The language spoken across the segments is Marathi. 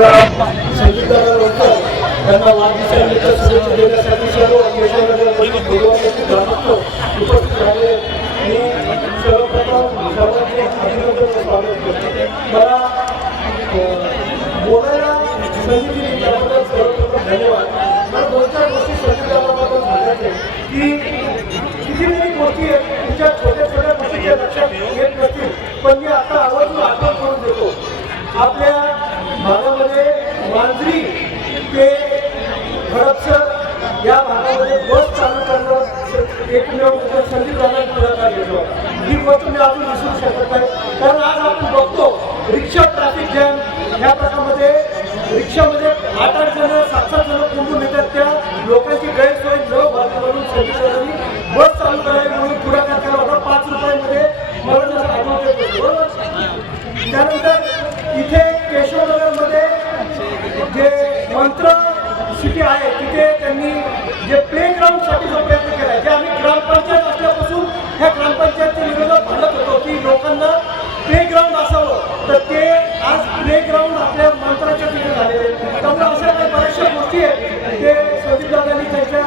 संगीतकारांनंतर त्यांना वाढदिवसानिमित्त शुभेच्छा देण्यासाठी सर्व केशवनगरमधील गुरुवारचे ग्रामस्थ उपस्थित झाले. मी सर्वप्रथम सर्वांचे अभिनंदन व स्वागत करतो. मला बोलायला संधी दिली त्याबद्दल सर्वप्रथम धन्यवाद. मला दोन चार गोष्टी संगीताबद्दल सांगायचे की कितीतरी गोष्टी तुमच्या छोट्या छोट्या गोष्टीच्या लक्षात येत नसतील, पण मी आता आवर्जून आठवण करून देतो. आपल्या भागामध्ये मांजरी ते हडपसर या भागामध्ये बस चालू करणं एकमेव संगीतकारांनी पुढाकार घेतला. ही गोष्ट मी अजून विसरू शकत नाही, कारण आज आपण बघतो रिक्षा ट्रॅफिक जॅम ह्या प्रकारामध्ये रिक्षामध्ये 8-8 जण 7-7 जण कोंबून येतात. त्या लोकांची गैरसोय न व्हावी म्हणून संगीतकारांनी बस चालू करावी म्हणून पुढाकार केला होता. 5 रुपयामध्ये मला जसं आठवते बरोबर. त्यानंतर इथे केशवनगरमध्ये जे मंत्र सिटी आहे तिथे त्यांनी जे प्ले ग्राउंडसाठी जो प्रयत्न केला आहे, जे आम्ही ग्रामपंचायत असल्यापासून ह्या ग्रामपंचायतच्या विरोधात म्हणत होतो की लोकांना प्ले ग्राउंड असावं, तर ते आज प्ले ग्राउंड आपल्या मंत्राच्या तिथे झालेले. त्यामुळे अशा काही बऱ्याचशा गोष्टी आहेत ते संदीपदादांनी त्यांच्या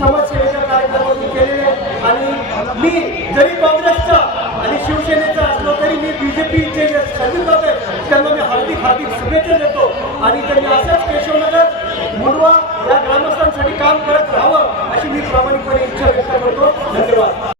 समाजसेवेच्या कार्यक्रमातून केलेले. आणि मी जरी काँग्रेसचा आणि शिवसेनेचा असलो तरी मी BJPचे जे संदीपदादा आहेत त्यांना मी हार्दिक शुभेच्छा देतो. आणि त्यांनी असंच केशवनगर मुंडवा या ग्रामस्थांसाठी काम करत राहावं अशी मी प्रामाणिकपणे इच्छा व्यक्त करतो. धन्यवाद.